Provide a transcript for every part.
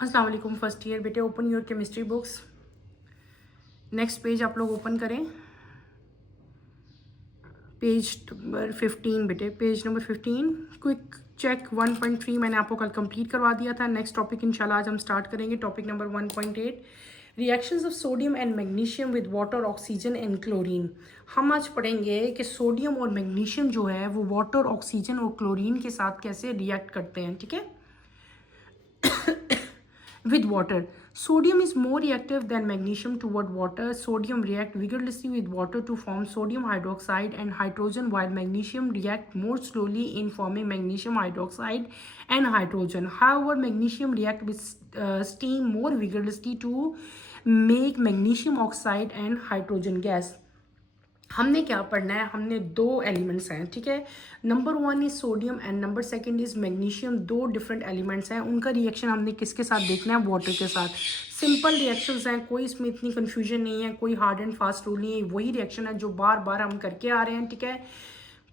अस्सलाम वालेकुम first year बेटे, open your chemistry books. Next page आप लोग ओपन करें, पेज नंबर 15 बेटे, पेज नंबर 15। क्विक चेक 1.3 मैंने आपको कल कंप्लीट करवा दिया था। नेक्स्ट टॉपिक इंशाल्लाह आज हम स्टार्ट करेंगे, topic number 1.8 reactions of sodium and magnesium with water, oxygen and chlorine. हम आज पढ़ेंगे कि सोडियम और मैग्नीशियम जो है वो वाटर, ऑक्सीजन और क्लोरीन के साथ कैसे रिएक्ट करते हैं। ठीक है, with water. Sodium is more reactive than magnesium toward water. Sodium react vigorously with water to form sodium hydroxide and hydrogen, while magnesium react more slowly in forming magnesium hydroxide and hydrogen. However, magnesium react with steam more vigorously to make magnesium oxide and hydrogen gas. हमने क्या पढ़ना है, हमने दो elements हैं। ठीक है, number 1 is sodium and number 2 is magnesium. दो डिफरेंट एलिमेंट्स हैं, उनका रिएक्शन हमने किसके साथ देखना है, वाटर के साथ। सिंपल रिएक्शंस हैं, कोई इसमें इतनी कंफ्यूजन नहीं है, कोई हार्ड एंड फास्ट रूल नहीं है, वही रिएक्शन है जो बार बार हम करके आ रहे हैं। ठीक है,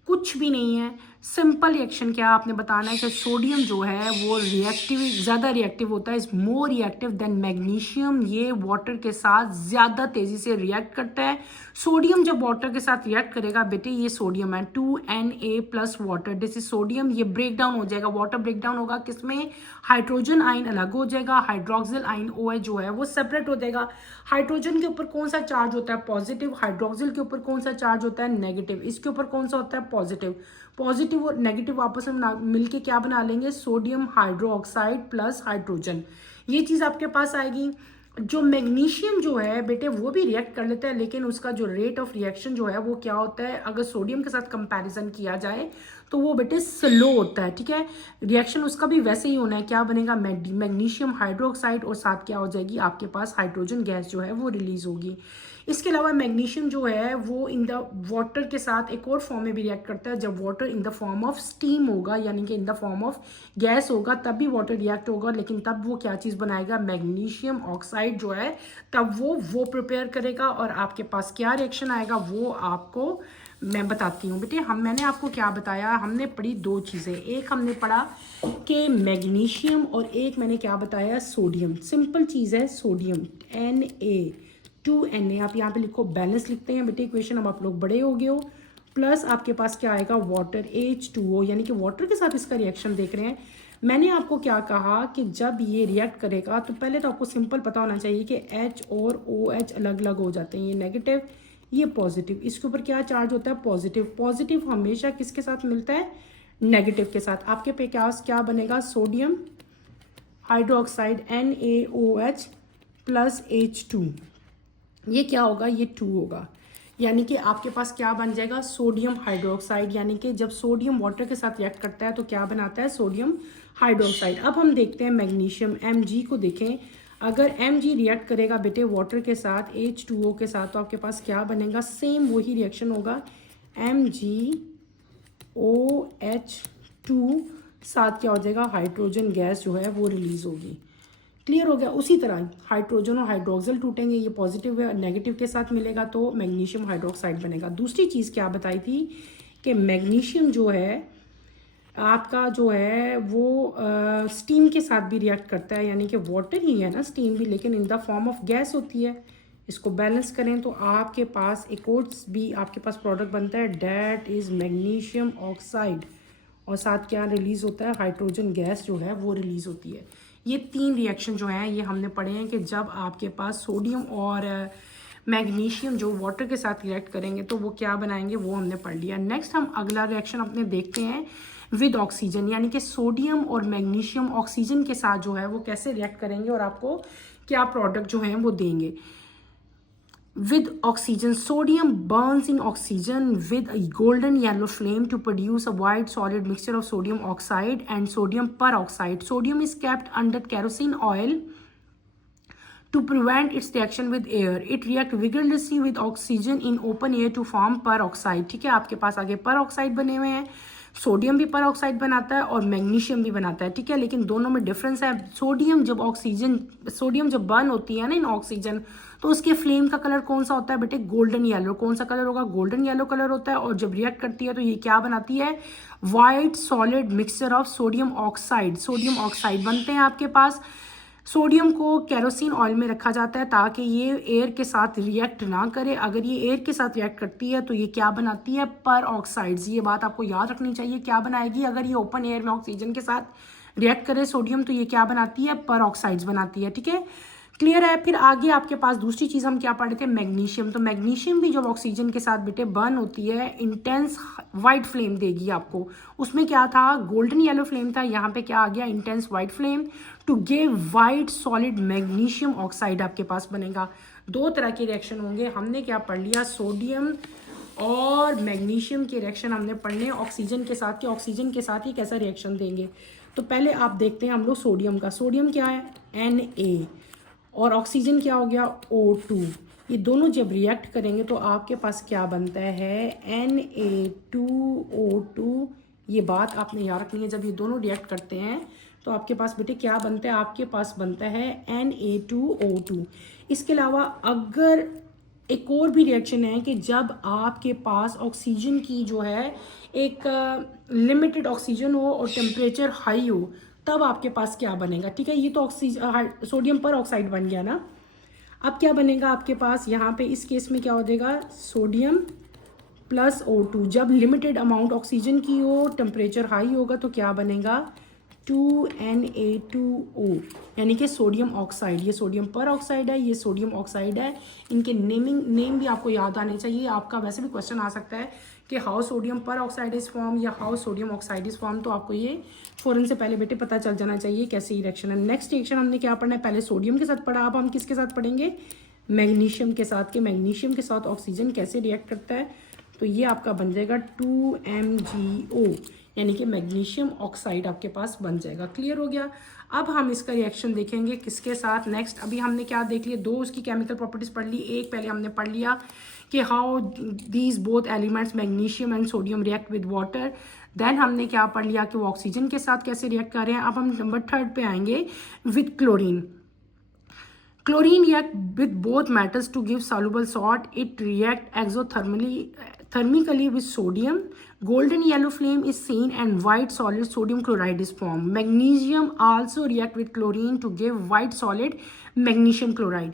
कुछ भी नहीं है, सिंपल रिएक्शन क्या आपने बताना है कि सोडियम जो है वो रिएक्टिव, ज़्यादा रिएक्टिव होता है, is more reactive than magnesium. ये वाटर के साथ ज़्यादा तेज़ी से रिएक्ट करता है। सोडियम जब वाटर के साथ रिएक्ट करेगा बेटे, ये सोडियम है 2Na plus water, this is sodium. ये ब्रेक डाउन हो जाएगा, वाटर ब्रेक डाउन होगा किसमें, हाइड्रोजन आयन अलग हो जाएगा, हाइड्रोक्सिल आयन OH जो है वो सेपरेट हो जाएगा। हाइड्रोजन के ऊपर कौन सा चार्ज होता है, पॉजिटिव। हाइड्रोक्सिल के ऊपर कौन सा चार्ज होता है, नेगेटिव। इसके ऊपर कौन सा होता है, पॉजिटिव। पॉजिटिव और नेगेटिव आपस में मिलके क्या बना लेंगे, सोडियम हाइड्रोक्साइड प्लस हाइड्रोजन। ये चीज आपके पास आएगी। जो मैग्नीशियम जो है बेटे वो भी रिएक्ट कर लेता है, लेकिन उसका जो रेट ऑफ रिएक्शन जो है वो क्या होता है, अगर सोडियम के साथ कंपैरिजन किया जाए तो वो बेटे स्लो होता है। ठीक है, रिएक्शन उसका भी वैसे ही होना है, क्या बनेगा, मैग्नीशियम हाइड्रोक्साइड और साथ क्या हो जाएगी आपके पास, हाइड्रोजन गैस जो है वो रिलीज होगी। इसके अलावा मैग्नीशियम जो है वो इन द वाटर के साथ एक और फॉर्म में भी रिएक्ट करता है। जब water in the form of steam होगा, यानी कि in the form of gas होगा, तब भी वाटर रिएक्ट होगा, लेकिन तब वो क्या चीज़ बनाएगा, मैग्नीशियम ऑक्साइड जो है, तब वो प्रिपेयर करेगा और आपके पास क्या रिएक्शन आएगा वो आपको मैं बताती हूँ बेटे। मैंने आपको क्या बताया, हमने पढ़ी दो चीज़ें, एक हमने पढ़ा कि मैग्नीशियम और एक मैंने क्या बताया, सोडियम। सिंपल चीज़ है, सोडियम Na2Na, आप यहाँ पे लिखो, बैलेंस लिखते हैं बेटे इक्वेशन, अब आप लोग बड़े हो गए हो, प्लस आपके पास क्या आएगा, वाटर H2O, यानी कि वाटर के साथ इसका रिएक्शन देख रहे हैं। मैंने आपको क्या कहा कि जब ये रिएक्ट करेगा तो पहले तो आपको सिंपल पता होना चाहिए कि H और OH अलग अलग हो जाते हैं, ये नेगेटिव ये पॉजिटिव। इसके ऊपर क्या चार्ज होता है, पॉजिटिव। पॉजिटिव हमेशा किसके साथ मिलता है, नेगेटिव के साथ। आपके पे क्या बनेगा, sodium hydroxide NaOH plus H2, ये क्या होगा, ये 2 होगा, यानी कि आपके पास क्या बन जाएगा, सोडियम हाइड्रोक्साइड। यानी कि जब सोडियम वाटर के साथ रिएक्ट करता है तो क्या बनाता है, सोडियम हाइड्रोक्साइड। अब हम देखते हैं मैग्नीशियम Mg को देखें, अगर Mg रिएक्ट करेगा बेटे वाटर के साथ H2O के साथ, तो आपके पास क्या बनेगा, सेम वही रिएक्शन होगा, MgOH2 साथ क्या हो जाएगा, हाइड्रोजन गैस जो है वो रिलीज होगी। क्लियर हो गया। उसी तरह हाइड्रोजन और हाइड्रोक्सिल टूटेंगे, ये पॉजिटिव है, नेगेटिव के साथ मिलेगा तो मैग्नीशियम हाइड्रोक्साइड बनेगा। दूसरी चीज़ क्या बताई थी कि मैग्नीशियम जो है आपका जो है वो स्टीम के साथ भी रिएक्ट करता है, यानी कि वाटर ही है ना स्टीम भी, लेकिन in the form of gas होती है। इसको बैलेंस करें तो आपके पास एक और भी आपके पास प्रोडक्ट बनता है, डैट इज़ मैग्नीशियम ऑक्साइड, और साथ क्या रिलीज़ होता है, हाइड्रोजन गैस जो है वो रिलीज़ होती है। ये तीन रिएक्शन जो हैं ये हमने पढ़े हैं कि जब आपके पास सोडियम और मैग्नीशियम जो वाटर के साथ रिएक्ट करेंगे तो वो क्या बनाएंगे, वो हमने पढ़ लिया। नेक्स्ट हम अगला रिएक्शन अपने देखते हैं विद ऑक्सीजन, यानी कि सोडियम और मैग्नीशियम ऑक्सीजन के साथ जो है वो कैसे रिएक्ट करेंगे और आपको क्या प्रोडक्ट जो हैं वो देंगे। With oxygen, sodium burns in oxygen with a golden yellow flame to produce a white solid mixture of sodium oxide and sodium peroxide. Sodium is kept under kerosene oil to prevent its reaction with air. It reacts vigorously with oxygen in open air to form peroxide. ठीक है, आपके पास आगे peroxide बने हुए हैं, sodium भी peroxide बनाता है और मैग्नीशियम भी बनाता है। ठीक है, लेकिन दोनों में डिफरेंस है। सोडियम जब बर्न होती है ना इन ऑक्सीजन, तो उसके फ्लेम का कलर कौन सा होता है बेटे, गोल्डन येलो। कौन सा कलर होगा, गोल्डन येलो कलर होता है। और जब रिएक्ट करती है तो ये क्या बनाती है, white solid mixture of sodium oxide बनते हैं आपके पास। सोडियम को केरोसिन ऑयल में रखा जाता है ताकि ये एयर के साथ रिएक्ट ना करे। अगर ये एयर के साथ रिएक्ट करती है तो ये क्या बनाती है, पर ऑक्साइड्स। ये बात आपको याद रखनी चाहिए, क्या बनाएगी, अगर ये ओपन एयर में ऑक्सीजन के साथ रिएक्ट करे सोडियम तो ये क्या बनाती है, पर ऑक्साइड्स बनाती है। ठीक है, क्लियर है। फिर आगे आपके पास दूसरी चीज़ हम क्या पढ़ रहे थे, मैग्नीशियम। तो मैग्नीशियम भी जब ऑक्सीजन के साथ बेटे बर्न होती है इंटेंस वाइट फ्लेम देगी आपको। उसमें क्या था, गोल्डन येलो फ्लेम था, यहाँ पे क्या आ गया, intense white flame to give white solid magnesium oxide आपके पास बनेगा। दो तरह के रिएक्शन होंगे। हमने क्या पढ़ लिया, सोडियम और मैग्नीशियम के रिएक्शन हमने पढ़ने ऑक्सीजन के साथ, कि ऑक्सीजन के साथ ही कैसा रिएक्शन देंगे। तो पहले आप देखते हैं हम लोग सोडियम का। सोडियम क्या है, Na, और ऑक्सीजन क्या हो गया, O2। ये दोनों जब रिएक्ट करेंगे तो आपके पास क्या बनता है, Na2O2। ये बात आपने याद रखनी है, जब ये दोनों रिएक्ट करते हैं तो आपके पास बेटे क्या बनता है, आपके पास बनता है Na2O2। इसके अलावा अगर एक और भी रिएक्शन है कि जब आपके पास ऑक्सीजन की जो है एक लिमिटेड ऑक्सीजन हो और टेम्परेचर हाई हो, तब आपके पास क्या बनेगा। ठीक है, ये तो ऑक्सीजन सोडियम पर ऑक्साइड बन गया ना। अब क्या बनेगा आपके पास यहाँ पे, इस केस में क्या हो जाएगा, सोडियम प्लस O2। जब लिमिटेड अमाउंट ऑक्सीजन की हो, टेम्परेचर हाई होगा तो क्या बनेगा, 2Na2O, यानी कि सोडियम ऑक्साइड। ये सोडियम पर ऑक्साइड है, ये सोडियम ऑक्साइड है। इनके नेम भी आपको याद आने चाहिए। आपका वैसे भी क्वेश्चन आ सकता है कि हाउ सोडियम पर ऑक्साइड इज फॉर्म या how sodium oxide is form. तो आपको ये फ़ौरन से पहले बेटे पता चल जाना चाहिए कैसे रिएक्शन है। नेक्स्ट रिएक्शन हमने क्या पढ़ना है, पहले सोडियम के साथ पढ़ा, अब हम किसके साथ पढ़ेंगे, मैग्नीशियम के साथ। के मैग्नीशियम के साथ ऑक्सीजन कैसे रिएक्ट करता है। तो ये आपका बन जाएगा 2MgO, यानी कि मैग्नीशियम ऑक्साइड आपके पास बन जाएगा। क्लियर हो गया। अब हम इसका रिएक्शन देखेंगे किसके साथ। नेक्स्ट अभी हमने क्या देख लिया, दो उसकी केमिकल प्रॉपर्टीज पढ़ ली। एक पहले हमने पढ़ लिया कि how these both elements magnesium and sodium react with water. Then हमने क्या पढ़ लिया कि वो ऑक्सीजन के साथ कैसे रिएक्ट कर रहे हैं। अब हम नंबर 3 पे आएंगे, with chlorine. Chlorine react with both metals to give soluble salt. It react thermically with sodium. Golden yellow flame is seen and white solid sodium chloride is formed. Magnesium also react with chlorine to give white solid magnesium chloride.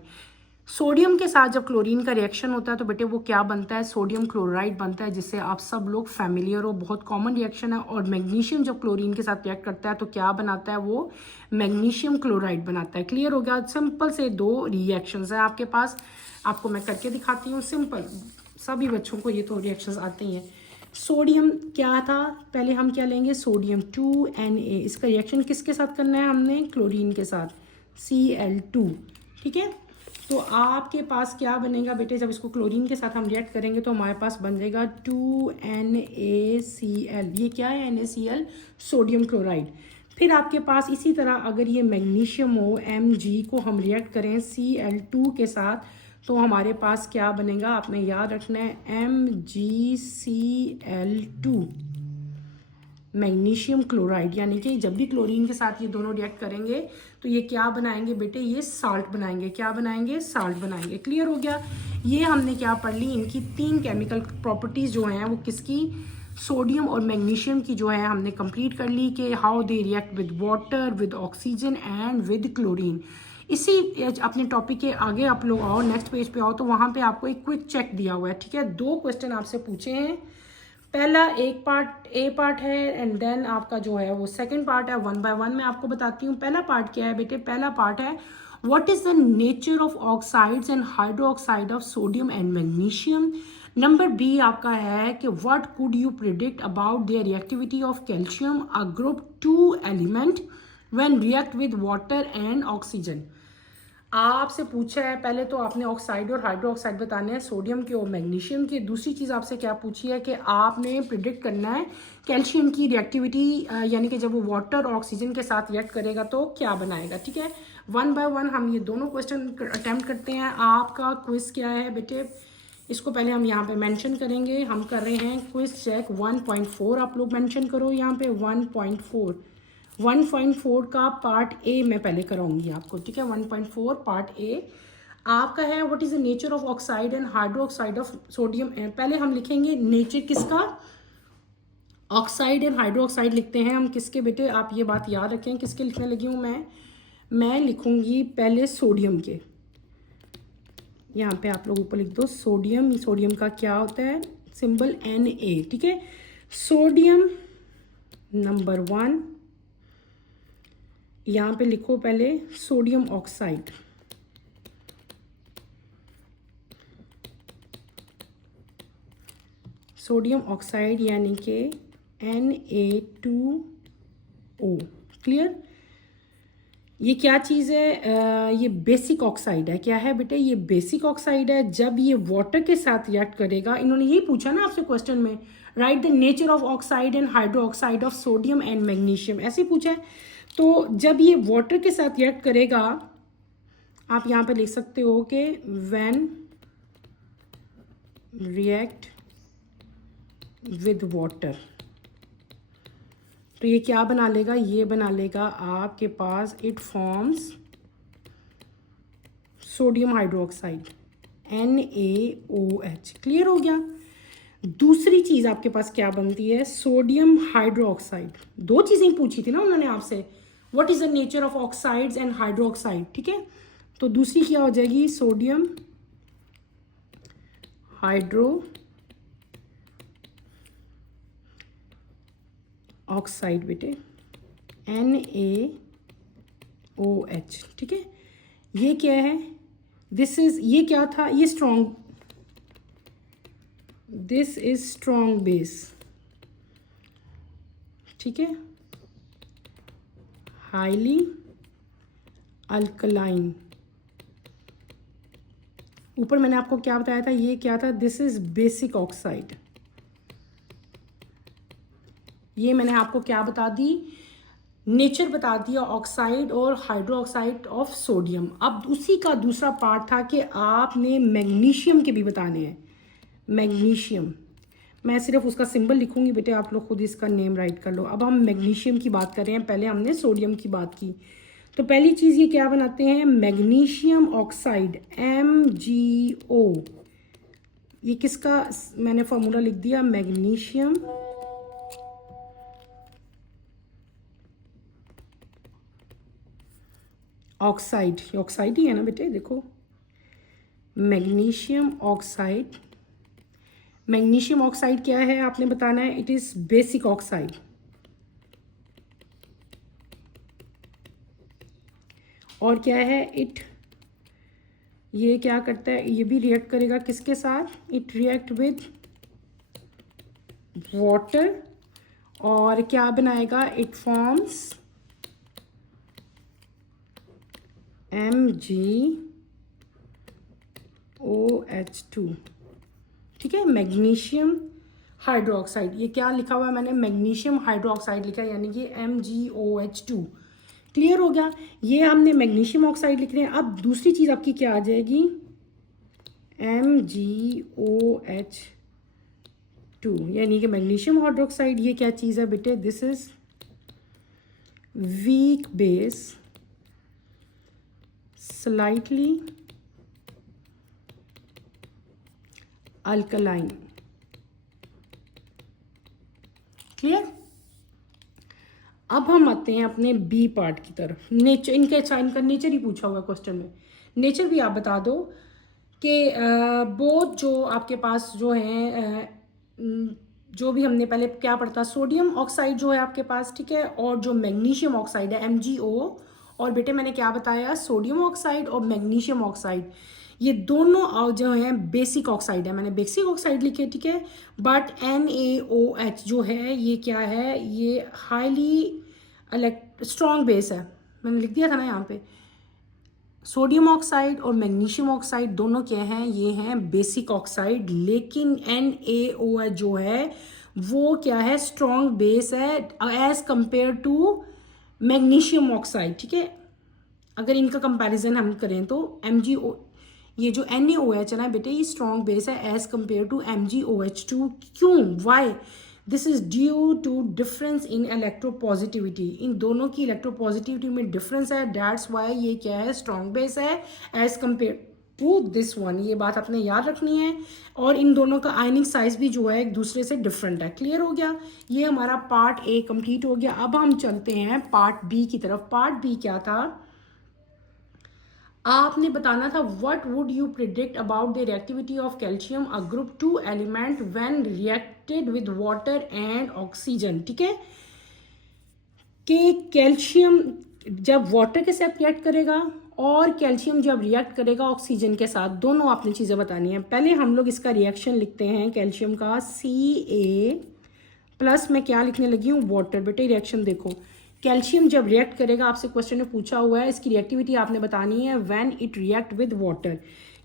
Sodium के साथ जब chlorine का reaction होता है तो बेटे वो क्या बनता है, सोडियम क्लोराइड बनता है, जिससे आप सब लोग फैमिलियर हो, बहुत कॉमन रिएक्शन है। और मैग्नीशियम जब क्लोरीन के साथ रिएक्ट करता है तो क्या बनाता है, वो मैग्नीशियम क्लोराइड बनाता है। क्लियर हो गया। सिंपल से दो रिएक्शंस है आपके पास, आपको मैं करके दिखाती हूँ। सिंपल, सभी बच्चों को ये तो रिएक्शंस आते ही हैं। सोडियम क्या था, पहले हम क्या लेंगे, सोडियम 2Na। इसका रिएक्शन किसके साथ करना है, हमने क्लोरीन के साथ, Cl2। ठीक है, तो आपके पास क्या बनेगा बेटे, जब इसको क्लोरीन के साथ हम रिएक्ट करेंगे तो हमारे पास बन जाएगा 2NaCl। ये क्या है, NaCl, सोडियम क्लोराइड। फिर आपके पास इसी तरह अगर ये मैग्नीशियम हो, Mg को हम रिएक्ट करें Cl2 के साथ तो हमारे पास क्या बनेगा, आपने याद रखना है, MgCl2, मैग्नीशियम क्लोराइड। यानी कि जब भी क्लोरीन के साथ ये दोनों रिएक्ट करेंगे तो ये क्या बनाएंगे बेटे, ये साल्ट बनाएंगे। क्या बनाएंगे, साल्ट बनाएंगे। क्लियर हो गया। ये हमने क्या पढ़ ली, इनकी 3 केमिकल प्रॉपर्टीज जो हैं वो किसकी, सोडियम और मैग्नीशियम की जो है हमने कंप्लीट कर ली कि how they react with water, with oxygen and with chlorine. इसी अपने टॉपिक के आगे आप लोग आओ, नेक्स्ट पेज पे आओ, तो वहाँ पे आपको एक क्विक चेक दिया हुआ है। ठीक है, 2 क्वेश्चन आपसे पूछे हैं। पहला एक पार्ट ए पार्ट है एंड देन आपका जो है वो सेकंड पार्ट है। 1 बाय 1 मैं आपको बताती हूँ। पहला पार्ट क्या है बेटे, पहला पार्ट है what is the nature of oxides and hydroxide of sodium and magnesium. Number B आपका है कि what could you predict about their reactivity of calcium, a group 2 element when react with water and oxygen. आपसे पूछा है, पहले तो आपने oxide और हाइड्रो ऑक्साइड बताने हैं, सोडियम के और मैग्नीशियम की। दूसरी चीज़ आपसे क्या पूछी है कि आपने प्रिडिक्ट करना है कैल्शियम की रिएक्टिविटी, यानी कि जब वो वाटर और ऑक्सीजन के साथ रिएक्ट करेगा तो क्या बनाएगा। ठीक है, 1 बाय 1 हम ये दोनों क्वेश्चन अटेम्प्ट करते हैं। आपका क्विज क्या है बेटे, इसको पहले हम यहाँ पे मेंशन करेंगे। हम कर रहे हैं क्विज चेक 1.4, आप लोग मेंशन करो यहाँ पे 1.4। 1.4 का पार्ट ए मैं पहले कराऊंगी आपको। ठीक है, 1.4 पार्ट ए आपका है what is the nature of oxide and hydro oxide of sodium. पहले हम लिखेंगे नेचर किसका, ऑक्साइड एंड हाइड्रो ऑक्साइड लिखते हैं हम किसके बेटे, आप ये बात याद रखें किसके लिखने लगी हूँ मैं, मैं लिखूंगी पहले सोडियम के, यहाँ पे आप लोग ऊपर लिख दो सोडियम। सोडियम का क्या होता है सिंबल Na, ठीक है। सोडियम नंबर 1, यहाँ पे लिखो पहले सोडियम ऑक्साइड, सोडियम ऑक्साइड यानी कि Na2O। क्लियर। ये क्या चीज़ है, ये बेसिक ऑक्साइड है। क्या है बेटे, ये बेसिक ऑक्साइड है। जब ये वाटर के साथ रिएक्ट करेगा, इन्होंने यही पूछा ना आपसे क्वेश्चन में, right the nature of oxide and hydro oxide of sodium and magnesium, ऐसे पूछा है। तो जब ये वाटर के साथ रिएक्ट करेगा, आप यहाँ पे लिख सकते हो कि व्हेन रिएक्ट विद वाटर, तो ये क्या बना लेगा, ये बना लेगा आपके पास, it forms sodium hydroxide NaOH। Clear हो गया। दूसरी चीज़ आपके पास क्या बनती है, सोडियम हाइड्रोक्साइड। दो चीज़ें पूछी थी ना उन्होंने आपसे, what is the nature of oxides and hydroxide, ठीक है। तो दूसरी क्या हो जाएगी, सोडियम हाइड्रो ऑक्साइड बेटे NaOH, ठीक है। ये क्या है, दिस इज, ये क्या था, ये strong, this is strong base, ठीक है, हाईली अल्कलाइन। ऊपर मैंने आपको क्या बताया था, ये क्या था, दिस इज बेसिक ऑक्साइड। ये मैंने आपको क्या बता दी, नेचर बता दिया ऑक्साइड और हाइड्रो ऑक्साइड ऑफ सोडियम। अब उसी का दूसरा पार्ट था कि आपने मैग्नीशियम के भी बताने हैं। मैग्नीशियम, मैं सिर्फ उसका सिंबल लिखूंगी बेटे, आप लोग खुद इसका नेम राइट कर लो। अब हम मैग्नीशियम की बात कर रहे हैं, पहले हमने सोडियम की बात की। तो पहली चीज़ ये क्या बनाते हैं, मैग्नीशियम ऑक्साइड MgO। ये किसका मैंने फॉर्मूला लिख दिया, मैग्नीशियम ऑक्साइड, ऑक्साइड ही है ना बेटे, देखो मैग्नीशियम ऑक्साइड। मैग्नीशियम ऑक्साइड क्या है आपने बताना है, इट इज बेसिक ऑक्साइड। और क्या है, इट, ये क्या करता है, ये भी रिएक्ट करेगा किसके साथ, इट रिएक्ट विद वाटर, और क्या बनाएगा, इट फॉर्म्स MgOH2, ठीक है। मैग्नीशियम हाइड्रोक्साइड, ये क्या लिखा हुआ है मैंने, मैग्नीशियम हाइड्रोक्साइड लिखा है, यानी कि MgOH2। क्लियर हो गया। ये हमने मैग्नीशियम ऑक्साइड लिख रहे हैं। अब दूसरी चीज़ आपकी क्या आ जाएगी, MgOH2, यानी कि मैग्नीशियम हाइड्रोक्साइड। ये क्या चीज़ है बेटे, this is weak base, slightly alkaline. Clear. अब हम आते हैं अपने बी पार्ट की तरफ, नेचर। इनका नेचर ही पूछा हुआ क्वेश्चन में, नेचर भी आप बता दो कि बोथ जो आपके पास जो है, जो भी हमने पहले क्या पढ़ता, सोडियम ऑक्साइड जो है आपके पास, ठीक है, और जो मैग्नीशियम ऑक्साइड है MgO, और बेटे मैंने क्या बताया, सोडियम ऑक्साइड और मैग्नीशियम ऑक्साइड, ये दोनों जो हैं बेसिक ऑक्साइड है। मैंने बेसिक ऑक्साइड लिखे, ठीक है। बट NaOH जो है ये क्या है, ये हाईली स्ट्रॉन्ग बेस है, मैंने लिख दिया था ना यहाँ पे। सोडियम ऑक्साइड और मैग्नीशियम ऑक्साइड दोनों क्या हैं, ये हैं बेसिक ऑक्साइड, लेकिन NaOH जो है वो क्या है, स्ट्रॉन्ग बेस है as compare to magnesium oxide, ठीक है। अगर इनका कंपैरिजन हम करें तो MgO, ये जो NaOH है ना बेटे, ये स्ट्रॉन्ग बेस है एज कंपेयर टू MgOH2। क्यों, why, this is due to difference in electropositivity. इन दोनों की इलेक्ट्रोपॉजिटिविटी में डिफरेंस है, दैट्स वाई ये क्या है, स्ट्रॉन्ग बेस है as compare to this one. ये बात आपने याद रखनी है। और इन दोनों का आयनिक साइज भी जो है एक दूसरे से डिफरेंट है। क्लियर हो गया। ये हमारा पार्ट A कंप्लीट हो गया। अब हम चलते हैं पार्ट B की तरफ। पार्ट B क्या था, आपने बताना था what would you predict about the reactivity of calcium a group 2 element when reacted with water and oxygen. ठीक है, कि कैल्शियम जब वाटर के साथ रिएक्ट करेगा और कैल्शियम जब रिएक्ट करेगा ऑक्सीजन के साथ, दोनों आपने चीज़ें बतानी है। पहले हम लोग इसका रिएक्शन लिखते हैं कैल्शियम का, Ca प्लस मैं क्या लिखने लगी हूँ, वाटर। बेटे रिएक्शन देखो, कैल्शियम जब रिएक्ट करेगा, आपसे क्वेश्चन में पूछा हुआ है, इसकी रिएक्टिविटी आपने बतानी है when it react with water.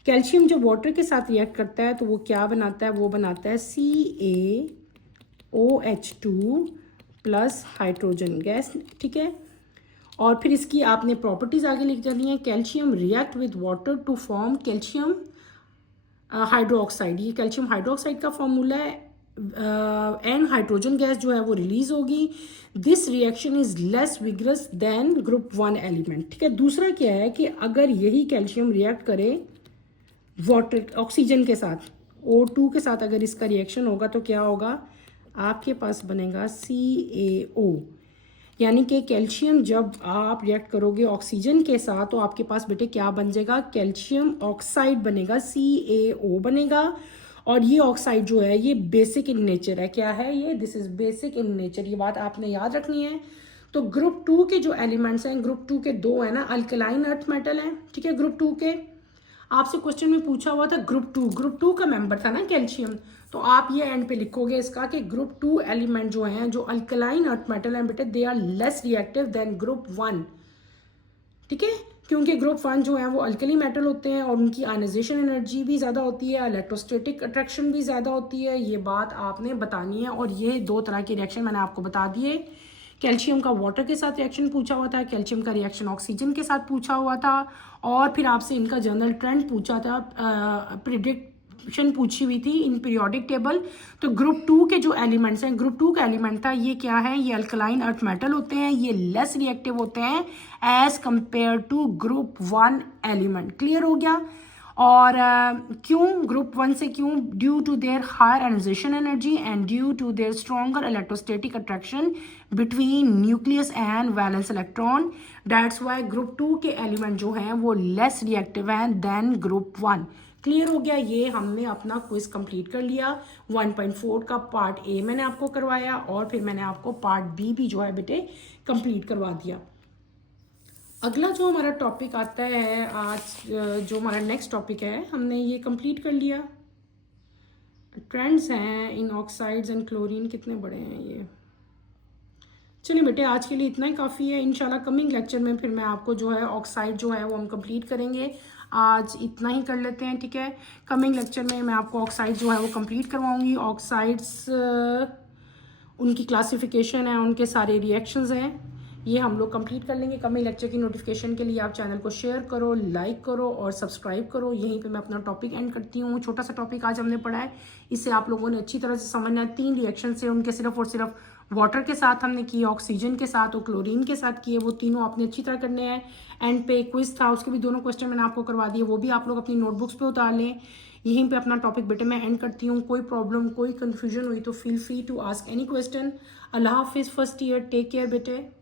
Calcium जब वाटर के साथ रिएक्ट करता है तो वो क्या बनाता है, वो बनाता है CaOH2 प्लस हाइड्रोजन गैस। ठीक है, और फिर इसकी आपने प्रॉपर्टीज आगे लिख जानी है। Calcium react with water to form calcium hydroxide. ये कैल्शियम हाइड्रोक्साइड का फॉर्मूला है, एंड हाइड्रोजन गैस जो है वो रिलीज होगी। This reaction is less vigorous than group 1 element. ठीक है, दूसरा क्या है कि अगर यही कैल्शियम रिएक्ट करे वाटर ऑक्सीजन के साथ, O2 के साथ अगर इसका रिएक्शन होगा तो क्या होगा, आपके पास बनेगा CaO। यानी कि कैल्शियम जब आप रिएक्ट करोगे ऑक्सीजन के साथ तो आपके पास बेटे क्या बन जाएगा, कैल्शियम ऑक्साइड बनेगा, CaO बनेगा। और ये ऑक्साइड जो है ये बेसिक इन नेचर है। क्या है ये, this is basic in nature, ये बात आपने याद रखनी है। तो ग्रुप 2 के जो एलिमेंट्स हैं, ग्रुप 2 के दो है ना, अल्कलाइन अर्थ मेटल हैं। ठीक है, ग्रुप 2 के आपसे क्वेश्चन में पूछा हुआ था ग्रुप टू का मेंबर था ना कैल्शियम, तो आप ये एंड पे लिखोगे इसका कि ग्रुप 2 एलिमेंट जो हैं, जो अल्कलाइन अर्थ मेटल हैं बेटे, they are less reactive than group 1। ठीक है, क्योंकि ग्रुप 1 जो है वो अल्कली मेटल होते हैं और उनकी आयनाइजेशन एनर्जी भी ज़्यादा होती है, इलेक्ट्रोस्टैटिक अट्रैक्शन भी ज़्यादा होती है। ये बात आपने बतानी है। और ये दो तरह के रिएक्शन मैंने आपको बता दिए। कैल्शियम का वाटर के साथ रिएक्शन पूछा हुआ था, कैल्शियम का रिएक्शन ऑक्सीजन के साथ पूछा हुआ था, और फिर आपसे इनका जनरल ट्रेंड पूछा था, प्रिडिक्शन पूछी हुई थी इन पीरियोडिक टेबल। तो ग्रुप 2 के जो एलिमेंट्स हैं, ग्रुप 2 का एलिमेंट था, ये क्या है, ये अल्कलाइन अर्थ मेटल होते हैं, ये लेस रिएक्टिव होते हैं as compare to group 1 element. Clear हो गया। और क्यों ग्रुप 1 से, क्यों, due to their higher ionisation energy and due to their stronger electrostatic attraction between nucleus and valence electron. That's why group 2 के एलिमेंट जो हैं वो लेस रिएक्टिव हैं देन ग्रुप 1। क्लियर हो गया। ये हमने अपना क्विज कंप्लीट कर लिया। 1.4 का पार्ट ए मैंने आपको करवाया और फिर मैंने आपको पार्ट बी भी जो है बेटे कंप्लीट करवा दिया। अगला जो हमारा टॉपिक आता है आज, जो हमारा नेक्स्ट टॉपिक है, हमने ये कंप्लीट कर लिया। ट्रेंड्स हैं इन ऑक्साइड्स एंड क्लोरीन, कितने बड़े हैं ये। चलिए बेटे आज के लिए इतना ही काफ़ी है। इंशाल्लाह कमिंग लेक्चर में फिर मैं आपको जो है ऑक्साइड जो है वो हम कंप्लीट करेंगे। आज इतना ही कर लेते हैं। ठीक है, कमिंग लेक्चर में मैं आपको ऑक्साइड जो है वो कंप्लीट करवाऊंगी। ऑक्साइड्स उनकी क्लासिफिकेशन है, उनके सारे रिएक्शंस हैं, ये हम लोग कंप्लीट कर लेंगे। कमिंग लेक्चर की नोटिफिकेशन के लिए आप चैनल को शेयर करो, लाइक करो और सब्सक्राइब करो। यहीं पे मैं अपना टॉपिक एंड करती हूँ। छोटा सा टॉपिक आज हमने पढ़ा है, इससे आप लोगों ने अच्छी तरह से समझना है। 3 रिएक्शन से, उनके सिर्फ और सिर्फ वाटर के साथ हमने किए, ऑक्सीजन के साथ और क्लोरीन के साथ किए, वो तीनों आपने अच्छी तरह करने हैं। एंड पे क्विज था, उसके भी दोनों क्वेश्चन मैंने आपको करवा दिए, वो भी आप लोग अपनी नोटबुक्स पे उतार लें। यहीं पे अपना टॉपिक बेटे मैं एंड करती हूँ। कोई प्रॉब्लम, कोई कन्फ्यूजन हुई तो feel free to ask any question. अल्लाह हाफिज़। फर्स्ट ईयर, टेक केयर बेटे।